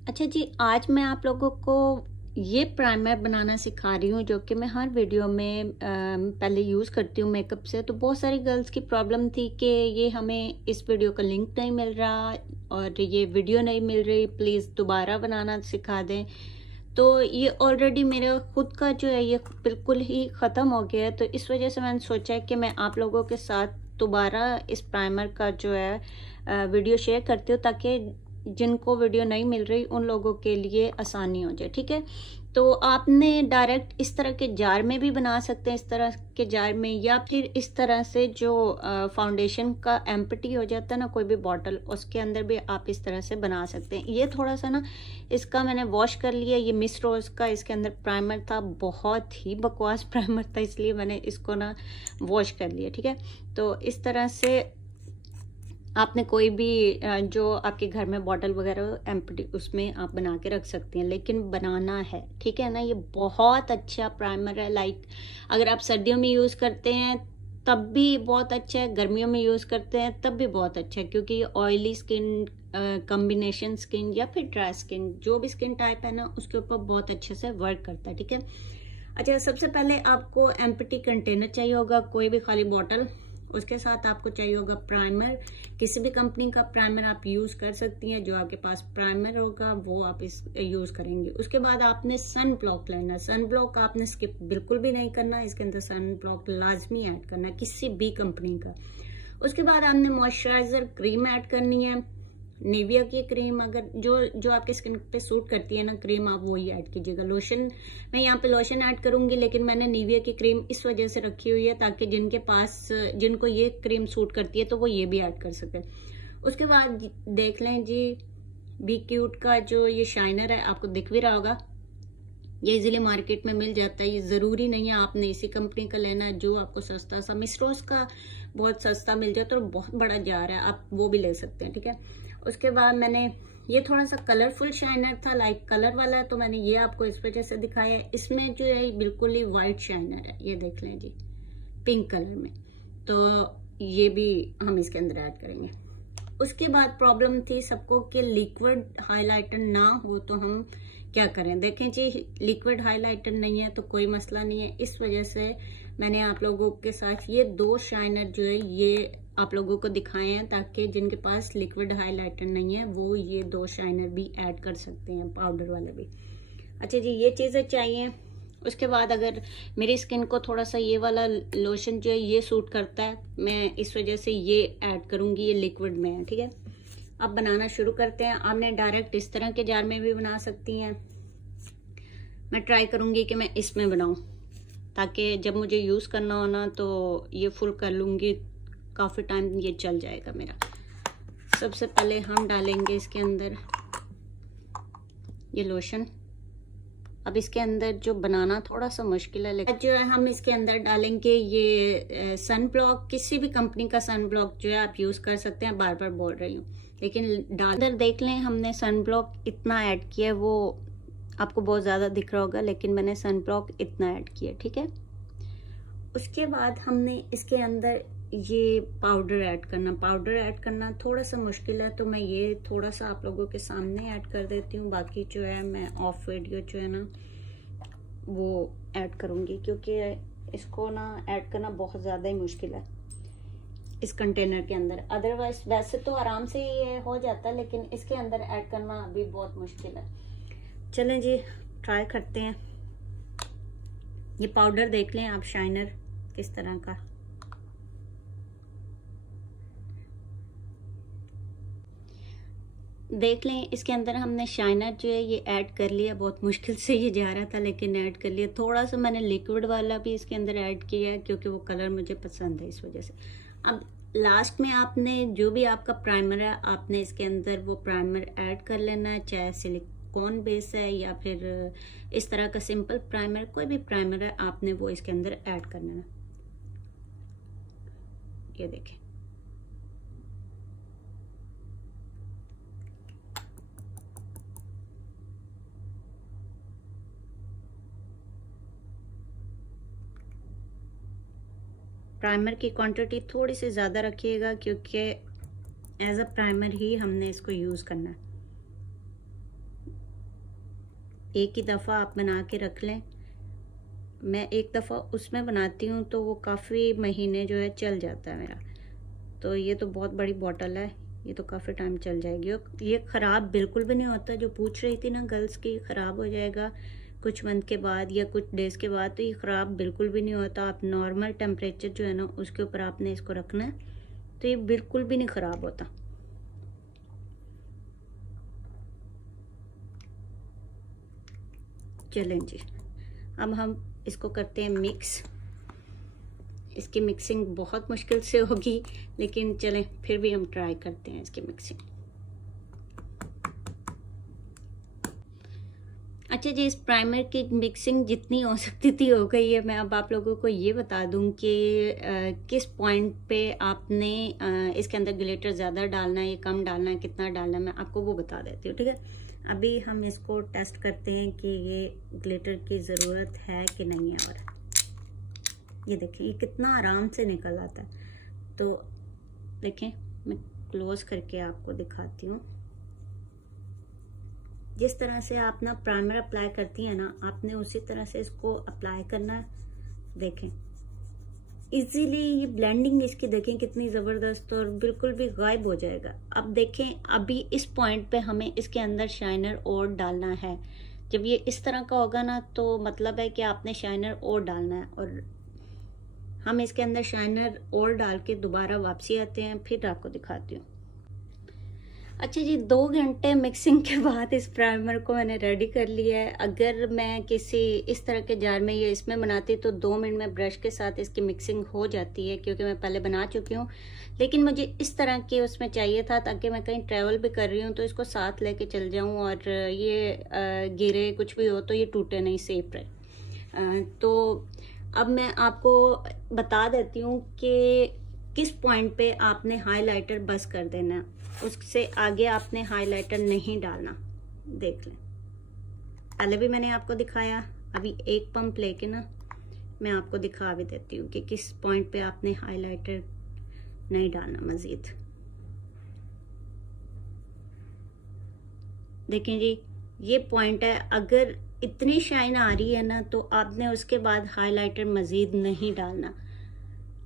अच्छा जी, आज मैं आप लोगों को ये प्राइमर बनाना सिखा रही हूँ जो कि मैं हर वीडियो में पहले यूज़ करती हूँ मेकअप से। तो बहुत सारी गर्ल्स की प्रॉब्लम थी कि ये हमें इस वीडियो का लिंक नहीं मिल रहा और ये वीडियो नहीं मिल रही, प्लीज़ दोबारा बनाना सिखा दें। तो ये ऑलरेडी मेरा खुद का जो है ये बिल्कुल ही ख़त्म हो गया है, तो इस वजह से मैंने सोचा है कि मैं आप लोगों के साथ दोबारा इस प्राइमर का जो है वीडियो शेयर करती हूँ, ताकि जिनको वीडियो नहीं मिल रही उन लोगों के लिए आसानी हो जाए। ठीक है, तो आपने डायरेक्ट इस तरह के जार में भी बना सकते हैं, इस तरह के जार में, या फिर इस तरह से जो फाउंडेशन का एम्प्टी हो जाता है ना कोई भी बॉटल, उसके अंदर भी आप इस तरह से बना सकते हैं। ये थोड़ा सा ना इसका मैंने वॉश कर लिया। ये मिस रोज का इसके अंदर प्राइमर था, बहुत ही बकवास प्राइमर था, इसलिए मैंने इसको ना वॉश कर लिया। ठीक है, तो इस तरह से आपने कोई भी जो आपके घर में बॉटल वगैरह एम्प्टी, उसमें आप बना के रख सकते हैं, लेकिन बनाना है। ठीक है ना, ये बहुत अच्छा प्राइमर है। लाइक अगर आप सर्दियों में यूज़ करते हैं तब भी बहुत अच्छा है, गर्मियों में यूज़ करते हैं तब भी बहुत अच्छा है, क्योंकि ये ऑयली स्किन, कॉम्बिनेशन स्किन या फिर ड्राई स्किन, जो भी स्किन टाइप है ना उसके ऊपर बहुत अच्छे से वर्क करता है। ठीक है, अच्छा सबसे पहले आपको एम्प्टी कंटेनर चाहिए होगा, कोई भी खाली बॉटल। उसके साथ आपको चाहिए होगा प्राइमर, किसी भी कंपनी का प्राइमर आप यूज कर सकती हैं। जो आपके पास प्राइमर होगा वो आप इस यूज करेंगे। उसके बाद आपने सन ब्लॉक लेना। सन ब्लॉक आपने स्किप बिल्कुल भी नहीं करना, इसके अंदर सन ब्लॉक लाजमी ऐड करना किसी भी कंपनी का। उसके बाद आपने मॉइस्चराइजर क्रीम ऐड करनी है, निविया की क्रीम, अगर जो आपके स्किन पे सूट करती है ना क्रीम, आप वही ऐड कीजिएगा। लोशन, मैं यहाँ पे लोशन ऐड करूंगी, लेकिन मैंने निविया की क्रीम इस वजह से रखी हुई है ताकि जिनको ये क्रीम सूट करती है तो वो ये भी ऐड कर सके। उसके बाद देख लें जी, बी क्यूट का जो ये शाइनर है, आपको दिख भी रहा होगा, ये इजीली मार्केट में मिल जाता है। ये जरूरी नहीं है आपने इसी कंपनी का लेना है, जो आपको सस्ता सा, मिस्रोस का बहुत सस्ता मिल जाता है और बहुत बड़ा जार है, आप वो भी ले सकते हैं। ठीक है, उसके बाद मैंने ये थोड़ा सा कलरफुल शाइनर था, लाइक कलर वाला है, तो मैंने ये आपको इस वजह से दिखाया है। इसमें जो है बिल्कुल ही व्हाइट शाइनर है, ये देख लें जी, पिंक कलर में, तो ये भी हम इसके अंदर ऐड करेंगे। उसके बाद प्रॉब्लम थी सबको कि लिक्विड हाइलाइटर ना हो तो हम क्या करें। देखें जी, लिक्विड हाइलाइटर नहीं है तो कोई मसला नहीं है, इस वजह से मैंने आप लोगों के साथ ये दो शाइनर जो है ये आप लोगों को दिखाए हैं, ताकि जिनके पास लिक्विड हाइलाइटर नहीं है वो ये दो शाइनर भी ऐड कर सकते हैं, पाउडर वाला भी। अच्छा जी, ये चीजें चाहिए। उसके बाद अगर मेरी स्किन को थोड़ा सा ये वाला लोशन जो है ये सूट करता है, मैं इस वजह से ये ऐड करूंगी, ये लिक्विड में है। ठीक है, अब बनाना शुरू करते हैं। आपने डायरेक्ट इस तरह के जार में भी बना सकती हैं, मैं ट्राई करूंगी कि मैं इसमें बनाऊं, ताकि जब मुझे यूज करना हो ना तो ये फुल कर लूंगी, काफी टाइम ये चल जाएगा मेरा। सबसे पहले हम डालेंगे इसके अंदर ये लोशन। अब इसके अंदर जो बनाना थोड़ा सा मुश्किल है, लेकिन जो है हम इसके अंदर डालेंगे ये सन ब्लॉक, किसी भी कंपनी का सन ब्लॉक जो है आप यूज कर सकते हैं, बार बार बोल रही हूँ, लेकिन अंदर देख लें हमने सन ब्लॉक इतना ऐड किया है, वो आपको बहुत ज्यादा दिख रहा होगा, लेकिन मैंने सन ब्लॉक इतना ऐड किया। ठीक है, उसके बाद हमने इसके अंदर ये पाउडर ऐड करना। पाउडर ऐड करना थोड़ा सा मुश्किल है, तो मैं ये थोड़ा सा आप लोगों के सामने ऐड कर देती हूँ, बाकी जो है मैं ऑफ वीडियो जो है ना वो ऐड करूँगी, क्योंकि इसको ना ऐड करना बहुत ज़्यादा ही मुश्किल है इस कंटेनर के अंदर। अदरवाइज वैसे तो आराम से ये हो जाता है, लेकिन इसके अंदर ऐड करना अभी बहुत मुश्किल है। चलें जी, ट्राई करते हैं। ये पाउडर देख लें आप, शाइनर किस तरह का, देख लें। इसके अंदर हमने शाइनर जो है ये ऐड कर लिया, बहुत मुश्किल से ये जा रहा था लेकिन ऐड कर लिया। थोड़ा सा मैंने लिक्विड वाला भी इसके अंदर ऐड किया है, क्योंकि वो कलर मुझे पसंद है इस वजह से। अब लास्ट में आपने जो भी आपका प्राइमर है, आपने इसके अंदर वो प्राइमर ऐड कर लेना है, चाहे सिलिकॉन बेस है या फिर इस तरह का सिंपल प्राइमर, कोई भी प्राइमर है आपने वो इसके अंदर ऐड करना है। ये देखें, प्राइमर की क्वांटिटी थोड़ी सी ज़्यादा रखिएगा, क्योंकि एज अ प्राइमर ही हमने इसको यूज़ करना है। एक ही दफ़ा आप बना के रख लें। मैं एक दफ़ा उसमें बनाती हूँ तो वो काफ़ी महीने जो है चल जाता है मेरा। तो ये तो बहुत बड़ी बॉटल है, ये तो काफ़ी टाइम चल जाएगी। और ये ख़राब बिल्कुल भी नहीं होता। जो पूछ रही थी ना गर्ल्स की ख़राब हो जाएगा कुछ मंथ के बाद या कुछ डेज़ के बाद, तो ये ख़राब बिल्कुल भी नहीं होता। आप नॉर्मल टेम्परेचर जो है ना उसके ऊपर आपने इसको रखना है, तो ये बिल्कुल भी नहीं ख़राब होता। चलें जी, अब हम इसको करते हैं मिक्स। इसकी मिक्सिंग बहुत मुश्किल से होगी, लेकिन चलें फिर भी हम ट्राई करते हैं इसकी मिक्सिंग। अच्छा जी, इस प्राइमर की मिक्सिंग जितनी हो सकती थी हो गई है। मैं अब आप लोगों को ये बता दूं कि किस पॉइंट पे आपने इसके अंदर ग्लिटर ज़्यादा डालना है या कम डालना है, कितना डालना है, मैं आपको वो बता देती हूँ, ठीक है। अभी हम इसको टेस्ट करते हैं कि ये ग्लिटर की ज़रूरत है कि नहीं है। और ये देखें ये कितना आराम से निकल आता है। तो देखें, मैं क्लोज करके आपको दिखाती हूँ। जिस तरह से आप ना प्राइमर अप्लाई करती हैं ना, आपने उसी तरह से इसको अप्लाई करना है। देखें इजीली ये ब्लेंडिंग इसकी देखें कितनी ज़बरदस्त, और बिल्कुल भी गायब हो जाएगा। अब देखें अभी इस पॉइंट पे हमें इसके अंदर शाइनर और डालना है। जब ये इस तरह का होगा ना तो मतलब है कि आपने शाइनर और डालना है। और हम इसके अंदर शाइनर और डाल के दोबारा वापसी आते हैं, फिर आपको दिखाती हूँ। अच्छा जी, 2 घंटे मिक्सिंग के बाद इस प्राइमर को मैंने रेडी कर लिया है। अगर मैं किसी इस तरह के जार में या इसमें बनाती तो 2 मिनट में ब्रश के साथ इसकी मिक्सिंग हो जाती है, क्योंकि मैं पहले बना चुकी हूँ। लेकिन मुझे इस तरह के उसमें चाहिए था ताकि मैं कहीं ट्रैवल भी कर रही हूँ तो इसको साथ लेके चल जाऊँ, और ये गिरे कुछ भी हो तो ये टूटे नहीं, सेफ रहे। तो अब मैं आपको बता देती हूँ कि किस पॉइंट पे आपने हाइलाइटर बस कर देना है, उससे आगे आपने हाइलाइटर नहीं डालना। देख लें, पहले भी मैंने आपको दिखाया। अभी एक पंप लेके ना मैं आपको दिखा भी देती हूँ कि किस पॉइंट पे आपने हाइलाइटर नहीं डालना मजीद। देखें जी, ये पॉइंट है। अगर इतनी शाइन आ रही है ना तो आपने उसके बाद हाइलाइटर मजीद नहीं डालना,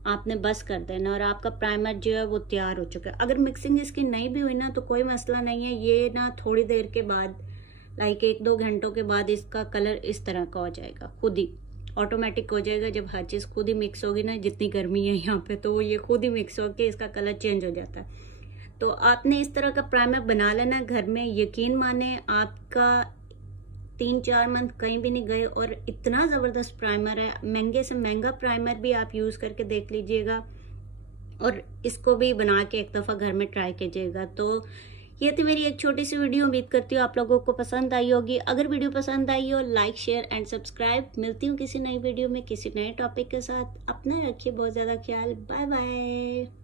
आपने बस कर देना और आपका प्राइमर जो है वो तैयार हो चुका है। अगर मिक्सिंग इसकी नहीं भी हुई ना तो कोई मसला नहीं है। ये ना थोड़ी देर के बाद, लाइक 1-2 घंटों के बाद इसका कलर इस तरह का हो जाएगा, खुद ही ऑटोमेटिक हो जाएगा। जब हर चीज़ खुद ही मिक्स होगी ना, जितनी गर्मी है यहाँ पे, तो ये खुद ही मिक्स होकर इसका कलर चेंज हो जाता है। तो आपने इस तरह का प्राइमर बना लेना घर में। यकीन माने आपका 3-4 मंथ कहीं भी नहीं गए, और इतना ज़बरदस्त प्राइमर है। महंगे से महंगा प्राइमर भी आप यूज़ करके देख लीजिएगा, और इसको भी बना के एक दफ़ा घर में ट्राई कीजिएगा। तो ये थी मेरी एक छोटी सी वीडियो। उम्मीद करती हूँ आप लोगों को पसंद आई होगी। अगर वीडियो पसंद आई हो, लाइक शेयर एंड सब्सक्राइब। मिलती हूँ किसी नई वीडियो में किसी नए टॉपिक के साथ। अपना रखिए बहुत ज़्यादा ख्याल। Bye bye.